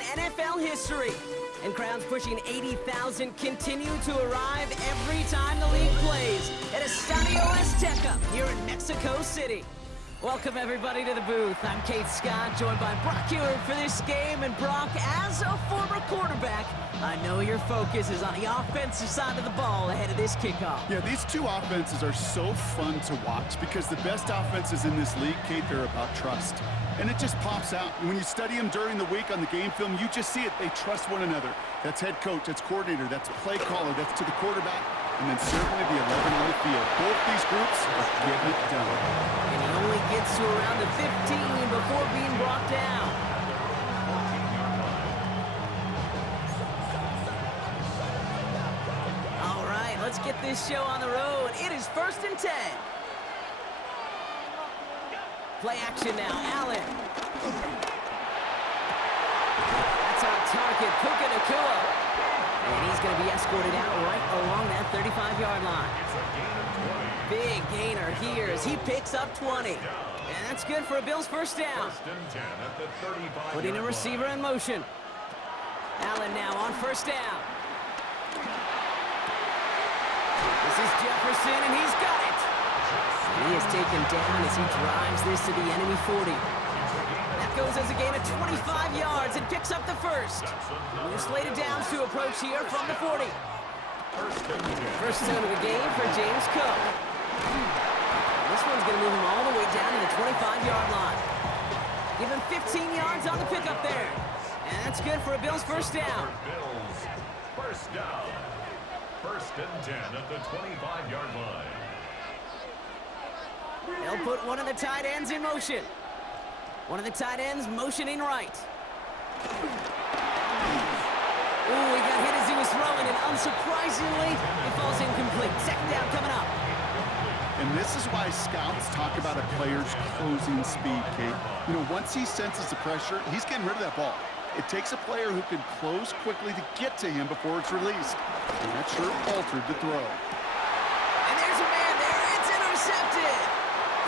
in NFL history. And crowds pushing 80,000 continue to arrive every time the league plays at Estadio Azteca here in Mexico City. Welcome everybody to the booth. I'm Quittt Scott, joined by Brock Ewert for this game. And Brock, as a former quarterback, I know your focus is on the offensive side of the ball ahead of this kickoff. Yeah, these two offenses are so fun to watch because the best offenses in this league, Kate, they're about trust. And it just pops out. When you study them during the week on the game film, you just see it. They trust one another. That's head coach, that's coordinator, that's play caller, that's to the quarterback, and then certainly the 11 on the field. Both these groups are getting it done. And he only gets to around the 15 before being brought down. All right, let's get this show on the road. It is 1st and 10. Play action now, Allen. That's our target, Puka Nacua. And he's going to be escorted out right along that 35-yard line. Big gainer here as he picks up 20. And that's good for a Bills first down. Putting a receiver in motion. Allen now on first down. This is Jefferson, and he's got it. He is taken down as he drives this to the enemy 40. That goes as a gain of 25 yards and picks up the first. New slated downs to approach here from the 40. First down of the game for James Cook. This one's going to move him all the way down to the 25-yard line. Give him 15 yards on the pickup there. And that's good for a Bills first down. Bills first down. 1st and 10 at the 25-yard line. They'll put one of the tight ends in motion. One of the tight ends motioning right. Ooh, he got hit as he was throwing, and unsurprisingly, it falls incomplete. Second down coming up. And this is why scouts talk about a player's closing speed, Kate. You know, once he senses the pressure, he's getting rid of that ball. It takes a player who can close quickly to get to him before it's released. And that sure altered the throw. And there's a man there. It's intercepted.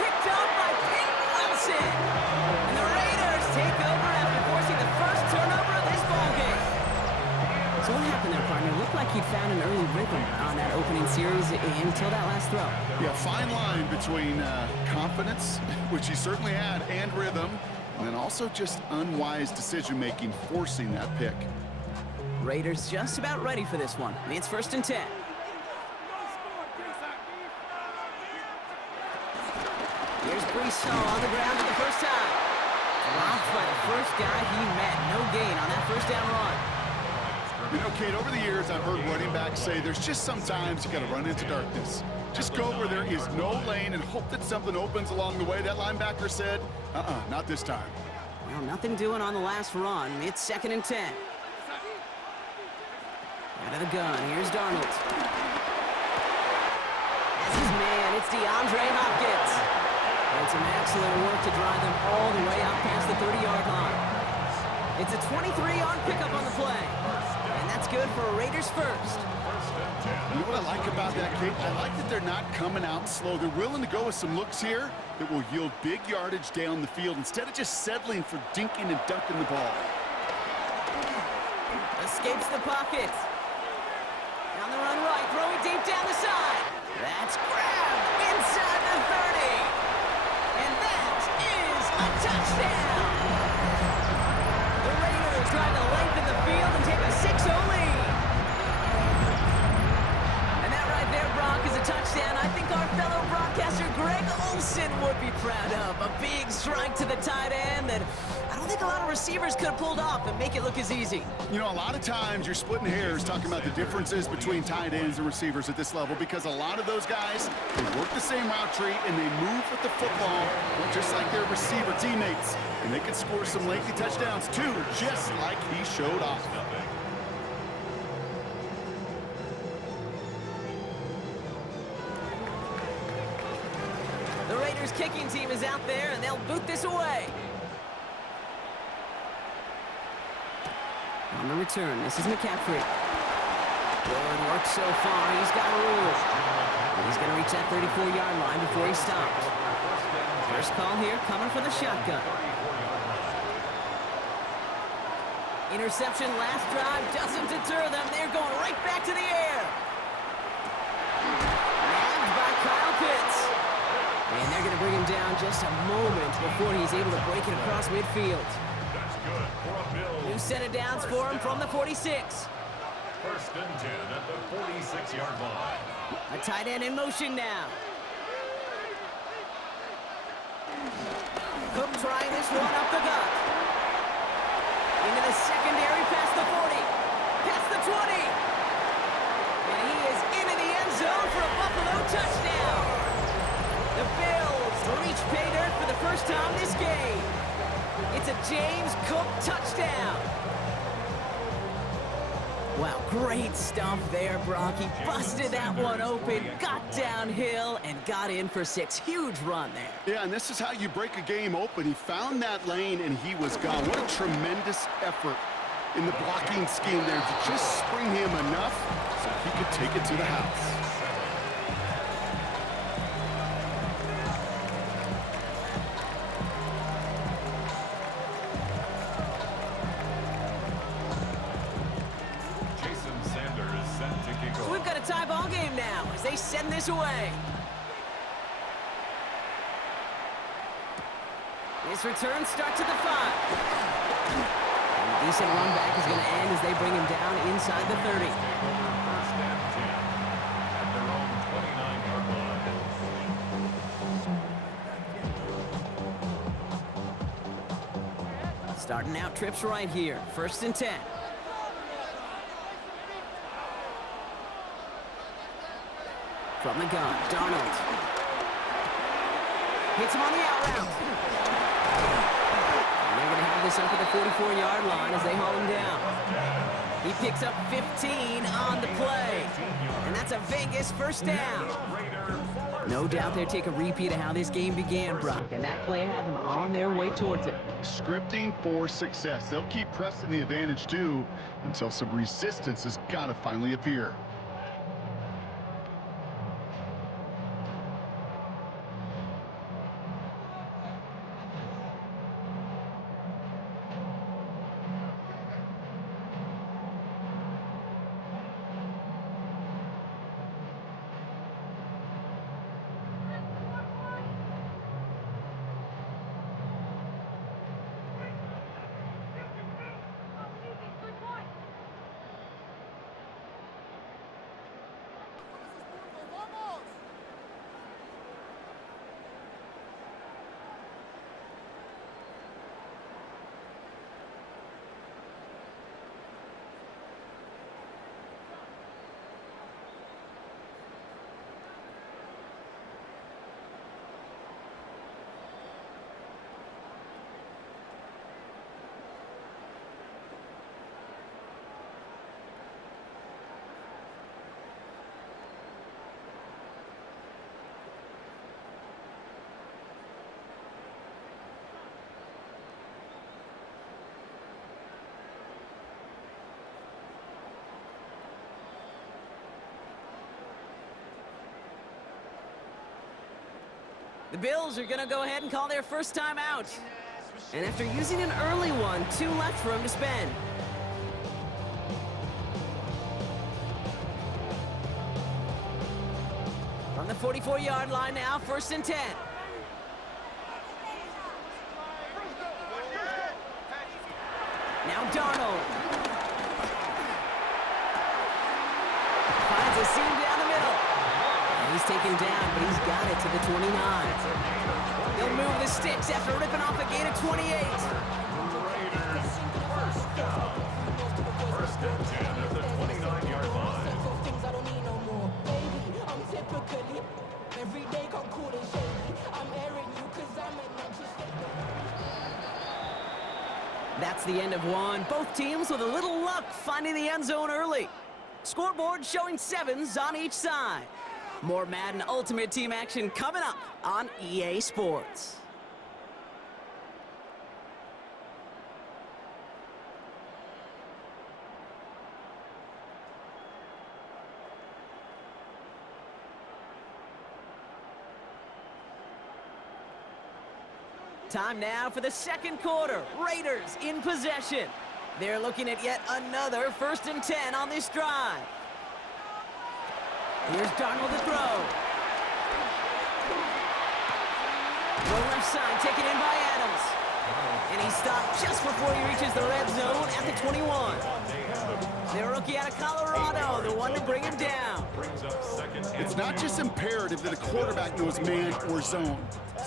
Picked up by Peyton Wilson. And the Raiders take over after forcing the first turnover of this ballgame. So what happened there, partner? It looked like he'd found an early rhythm on that opening series until that last throw. Yeah, fine line between confidence, which he certainly had, and rhythm, and then also just unwise decision-making, forcing that pick. Raiders just about ready for this one. It's 1st and 10. Here's Brees on the ground for the first time. Dropped by the first guy he met. No gain on that first down run. You know, Kate, over the years, I've heard running backs say there's just sometimes you got to run into darkness. Just go where there is no lane and hope that something opens along the way. That linebacker said, not this time. Well, nothing doing on the last run. It's 2nd and 10. Out of the gun, here's Darnold. As his man, it's DeAndre Hopkins. And some excellent work to drive them all the way out past the 30-yard line. It's a 23-yard pickup on the play. And that's good for a Raiders first. You know what I like about that, Kate? I like that they're not coming out slow. They're willing to go with some looks here that will yield big yardage down the field instead of just settling for dinking and dunking the ball. Escapes the pocket. On the run right, throw it deep down the side. That's grabbed inside the 30. And that is a touchdown. The Raiders drive the length of the field and take a 6-0 lead. And that right there, Brock, is a touchdown I think our fellow broadcaster Greg Olsen would be proud of. A big strike to the tight end that I don't think a lot of receivers could have pulled off and make it look as easy. You know, a lot of times you're splitting hairs talking about the differences between tight ends and receivers at this level because a lot of those guys, they work the same route tree and they move with the football just like their receiver teammates. And they can score some lengthy touchdowns too, just like he showed off. The Raiders kicking team is out there and they'll boot this away. On the return, this is McCaffrey. Good work so far. He's got room. He's going to reach that 34-yard line before he stopped. First call here coming for the shotgun. Interception last drive doesn't deter them. They're going right back to the air. Nabbed by Quittt. And they're going to bring him down just a moment before he's able to break it across midfield. That's good for a Bill. New set of downs for him from the 46. First and 10 at the 46-yard line. A tight end in motion now. Cook trying this one up the gut. Into the secondary, past the 40, past the 20. And he is into the end zone for a Buffalo touchdown. The Bills reach pay dirt for the first time this game. It's a James Cook touchdown. Wow, great stuff there, Brock. He busted that one open, got downhill, and got in for 6. Huge run there. Yeah, and this is how you break a game open. He found that lane, and he was gone. What a tremendous effort in the blocking scheme there to just spring him enough so he could take it to the house. So we've got a tie ball game now as they send this away. This return starts at the 5. And a decent run back is going to end as they bring him down inside the 30. First and 10 at their own 29-yard line. Starting out trips right here. First and 10. From the gun, Darnold. Hits him on the out route. And they're going to have this up at the 44-yard line as they haul him down. He picks up 15 on the play. And that's a Vegas first down. No doubt they'll take a repeat of how this game began, Brock. And that play had them on their way towards it. Scripting for success. They'll keep pressing the advantage, too, until some resistance has got to finally appear. The Bills are going to go ahead and call their first time out. And after using an early one, 2 left for him to spend. From the 44-yard line now, first and 10. Now Darnold. Finds a seam down the middle. He's taken down, but he's got it to the 29. They'll move the sticks after ripping off a gain of 28. Raiders, first down. First and 10 at the 29-yard line. That's the end of one. Both teams with a little luck finding the end zone early. Scoreboard showing 7s on each side. More Madden Ultimate Team action coming up on EA Sports. Time now for the second quarter. Raiders in possession. They're looking at yet another 1st and 10 on this drive. Here's Darnold to throw. Go left side, taken in by Adams. And he stopped just before he reaches the red zone at the 21. The rookie out of Colorado, the one to bring him down. It's not just imperative that a quarterback knows man or zone.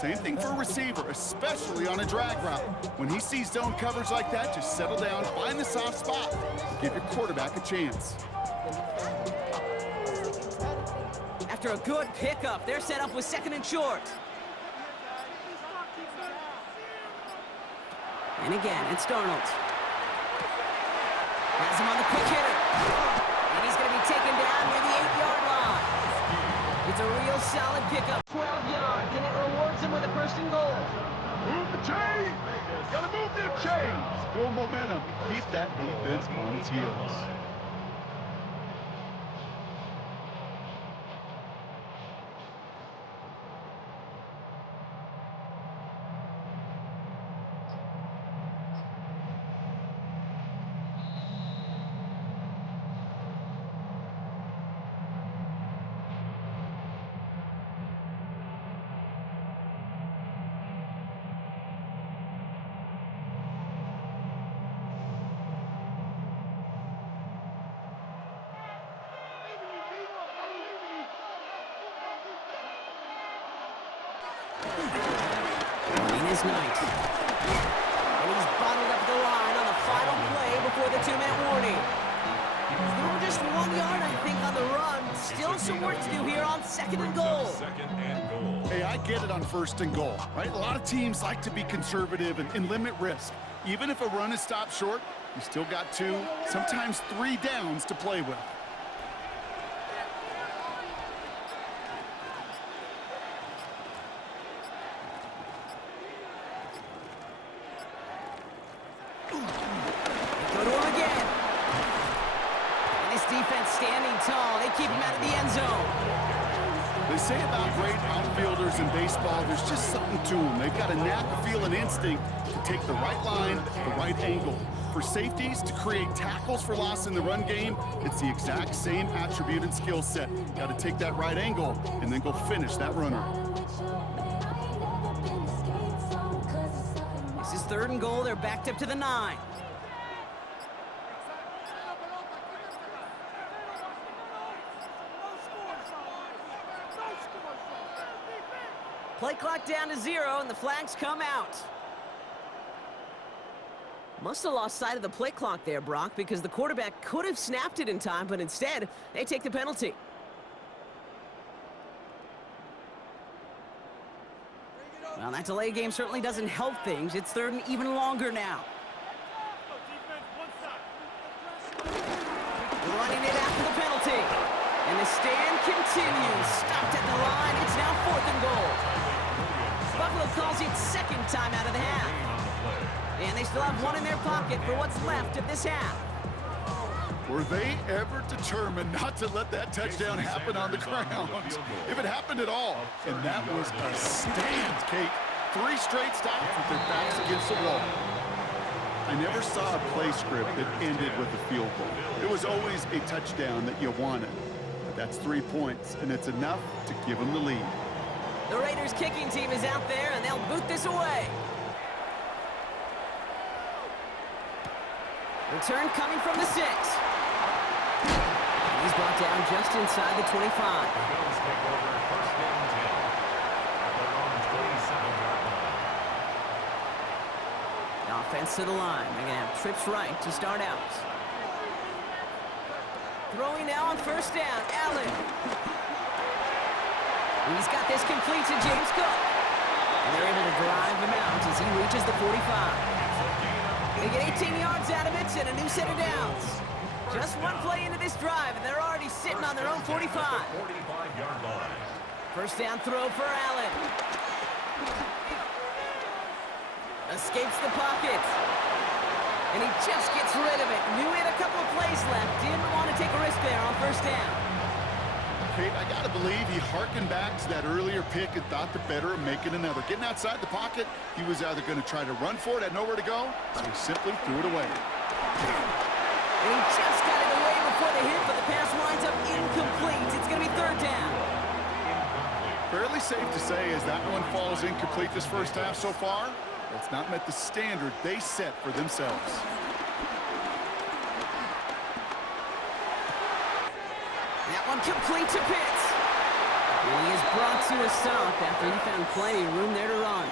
Same thing for a receiver, especially on a drag route. When he sees zone coverage like that, just settle down, find the soft spot, give your quarterback a chance. After a good pickup, they're set up with 2nd and short. And again, it's Darnold. Has him on the quick hitter. And he's going to be taken down near the 8-yard line. It's a real solid pickup. 12 yards, and it rewards him with a 1st and goal. Move the chains! Gotta move them chains! Build momentum. Keep that defense on its heels. His night. And he's bottled up the line on the final play before the 2-minute warning. Through just 1 yard, I think, on the run. Still some work to do here on 2nd and goal. Hey, I get it on 1st and goal, right? A lot of teams like to be conservative and limit risk. Even if a run is stopped short, you still got 2, sometimes 3 downs to play with. Standing tall, they keep him out of the end zone. They say about great outfielders in baseball, there's just something to them. They've got a knack, feel, and instinct to take the right line, the right angle. For safeties, to create tackles for loss in the run game, it's the exact same attribute and skill set. Got to take that right angle and then go finish that runner. This is 3rd and goal. They're backed up to the 9. Play clock down to 0, and the flags come out. Must have lost sight of the play clock there, Brock, because the quarterback could have snapped it in time, but instead, they take the penalty. Well, that delay game certainly doesn't help things. It's 3rd and even longer now. Running it after the penalty. And the stand continues. Stopped at the line. It's now 4th and goal. Buffalo calls it 2nd time out of the half. And they still have 1 in their pocket for what's left of this half. Were they ever determined not to let that touchdown happen on the ground? If it happened at all. And that was a stand, Kate. 3 straight stops with their backs against the wall. I never saw a play script that ended with a field goal. It was always a touchdown that you wanted. But that's 3 points, and it's enough to give them the lead. The Raiders kicking team is out there, and they'll boot this away. Return coming from the 6. He's brought down just inside the 25. Bills take over 1st and 10 at their own 27-yard line. Offense to the line. They're going to have trips right to start out. Throwing now on 1st down. Allen. He's got this complete to James Cook. And they're able to drive him out as he reaches the 45. They get 18 yards out of it and a new set of downs. Just 1 play into this drive, and they're already sitting on their own 45. 45-yard line. 1st down throw for Allen. Escapes the pocket. And he just gets rid of it. Knew he had a couple of plays left. Didn't want to take a risk there on 1st down. Kate, I got to believe he harkened back to that earlier pick and thought the better of making another. Getting outside the pocket, he was either going to try to run for it, had nowhere to go, so he simply threw it away. And he just got it away before the hit, but the pass winds up incomplete. It's going to be third down. Fairly safe to say as that one falls incomplete this first half so far, it's not met the standard they set for themselves. That one complete to Quittt. And he is brought to a stop after he found plenty of room there to run.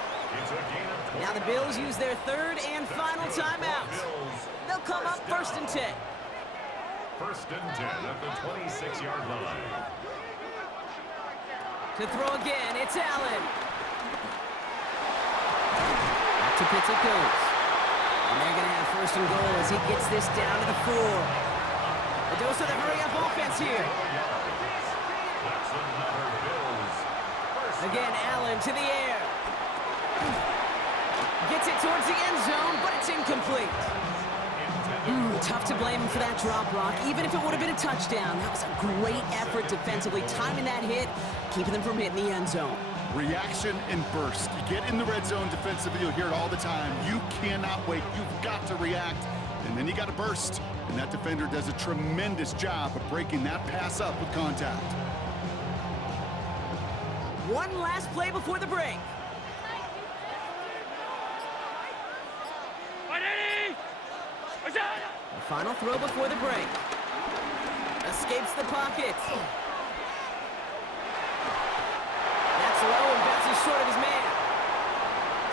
Now the Bills use their third and final timeout. They'll come up first and 10. First and 10 at the 26-yard line. To throw again, it's Allen. Back to Quittt it goes. And they're going to have first and goal as he gets this down to the 4. A dose of the hurry-up offense here. Again, Allen to the air. Gets it towards the end zone, but it's incomplete. Tough to blame him for that drop, Brock. Even if it would have been a touchdown, that was a great effort defensively, timing that hit, keeping them from hitting the end zone. Reaction and burst. You get in the red zone defensively, you'll hear it all the time. You cannot wait. You've got to react, and then you got to burst. And that defender does a tremendous job of breaking that pass up with contact. One last play before the break. The final throw before the break. Escapes the pocket. That's low and bounces short of his man.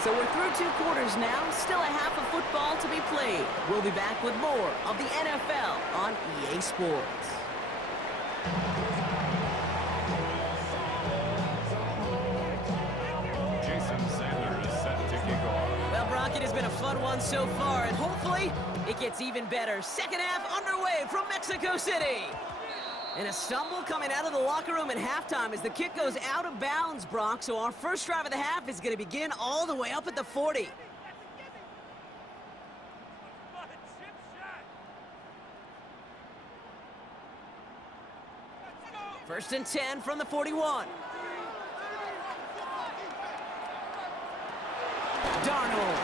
So we're through 2 quarters now. Still a half of football to be played. We'll be back with more of the NFL on EA Sports. Well, Brock, it has been a fun one so far, and hopefully it gets even better. Second half underway from Mexico City. And a stumble coming out of the locker room at halftime as the kick goes out of bounds, Brock. So our first drive of the half is going to begin all the way up at the 40. First and 10 from the 41. Darnold.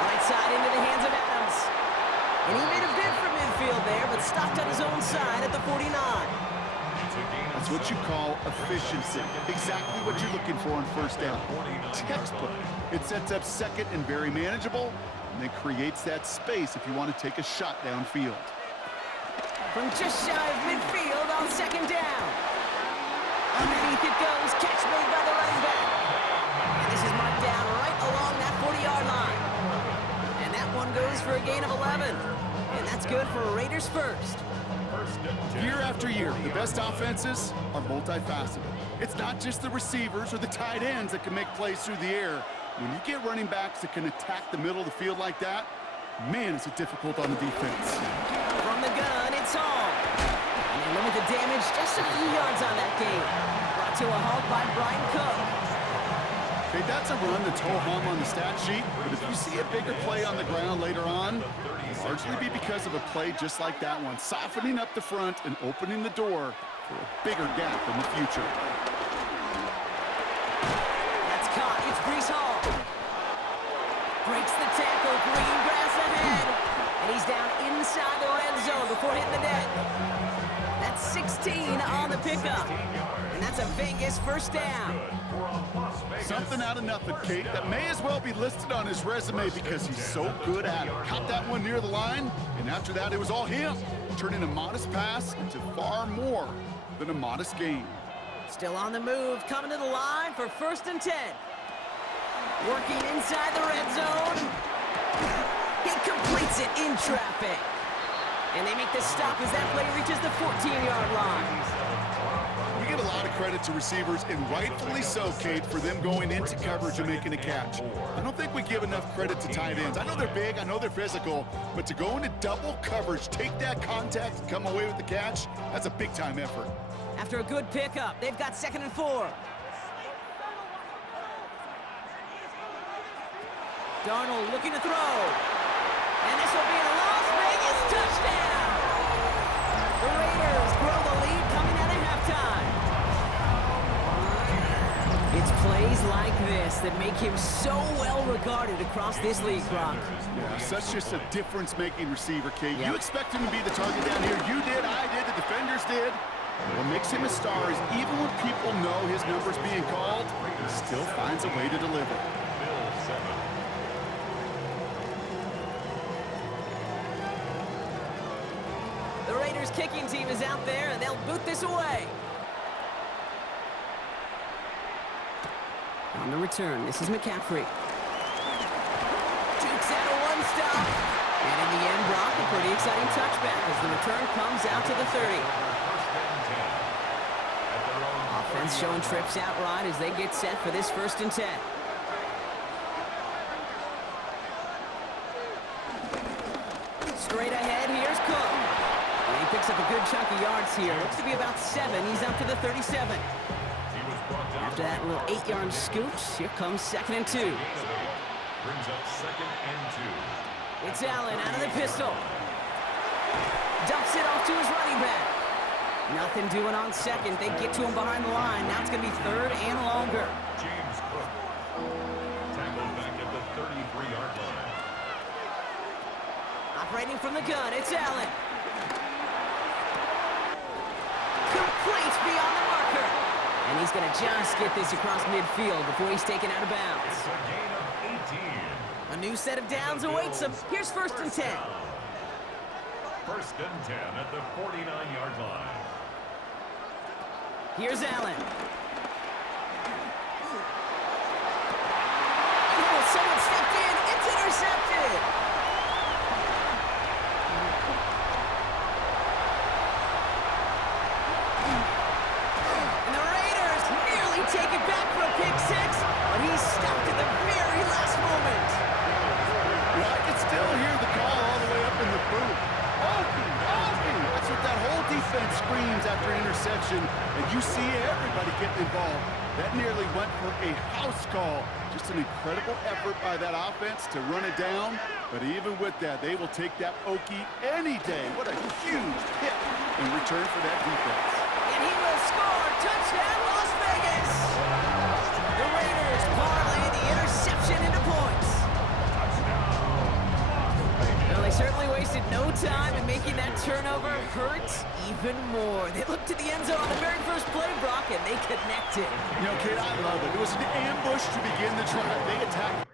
Right side into the hands of Adams. And he made a bid for midfield there, but stopped on his own side at the 49. That's what you call efficiency. Exactly what you're looking for on first down. Textbook. It sets up second and very manageable, and then creates that space if you want to take a shot downfield. From just shy of midfield on second down. Underneath it goes, catch made by the running back. And this is marked down right along that 40-yard line. And that one goes for a gain of 11. And that's good for Raiders first. Year after year, the best offenses are multifaceted. It's not just the receivers or the tight ends that can make plays through the air. When you get running backs that can attack the middle of the field like that, man, is it difficult on the defense. From the gun, it's Hall. And they limit the damage just a few yards on that game. Brought to a halt by Brian Cook. Okay, that's a run that's ho-hum on the stat sheet, but if you see a bigger play on the ground later on, it'll largely be because of a play just like that one, softening up the front and opening the door for a bigger gap in the future. That's caught. It's Breece Hall. Breaks the tackle. Green grass ahead. And he's down inside the red zone before hitting the deck. That's 16 on the pickup. And that's a Vegas first down. Something out of nothing, Kate, that may as well be listed on his resume because he's so good at it. Caught that one near the line, and after that, it was all him, turning a modest pass into far more than a modest gain. Still on the move, coming to the line for first and 10. Working inside the red zone. He completes it in traffic. And they make the stop as that play reaches the 14-yard line. We give a lot of credit to receivers, and rightfully so, Kate, for them going into coverage and making a catch. I don't think we give enough credit to tight ends. I know they're big, I know they're physical, but to go into double coverage, take that contact, and come away with the catch, that's a big-time effort. After a good pickup, they've got 2nd and 4. Darnold looking to throw. And this will be a Las Vegas touchdown. The Raiders grow the lead coming out of halftime. It's plays like this that make him so well regarded across this league, Brock. Yeah, such just a difference-making receiver, Kate. Yep. You expect him to be the target down here. You did, I did, the defenders did. What makes him a star is even when people know his number's being called, he still finds a way to deliver. The Raiders kicking team is out there, and they'll boot this away. On the return, this is McCaffrey. Jukes out a one-stop. And in the end, Brock, a pretty exciting touchback as the return comes out to the 30. Offense showing trips out right as they get set for this 1st and 10. Straight ahead, here's Cook. And he picks up a good chunk of yards here. Looks to be about 7. He's up to the 37. After that little 8-yard scooch, here comes 2nd and 2. Brings up 2nd and 2. It's Allen out of the pistol. Dumps it off to his running back. Nothing doing on 2nd. They get to him behind the line. Now it's going to be 3rd and longer. James Cook. Tackled back at the 33-yard line. Operating from the gun, it's Allen. Complete beyond the marker. And he's going to just get this across midfield before he's taken out of bounds. It's a gain of 18. A new set of downs awaits him. Here's 1st and 10. 1st and 10 at the 49-yard line. Here's Allen. Oh, someone stepped in. It's intercepted. And the Raiders nearly take it back for a pick 6, but he's stopped at the very last moment. Yeah, I can still hear the call all the way up in the booth. Open, open! That's what that whole defense screams after an interception, and you see everybody getting involved. That nearly went for a house call. Just an incredible effort by that offense to run it down, but even with that, they will take that Okie any day. What a huge hit in return for that defense. And he will score. Touchdown, Las Vegas. The Raiders parlay the interception into points. Well, they certainly wasted no time in making that turnover hurt even more. They looked to the end zone on the very first play, Brock, and they connected. You know, kid, I love it. It was an ambush to begin the drive. They attacked